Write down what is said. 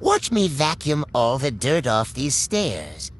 Watch me vacuum all the dirt off these stairs.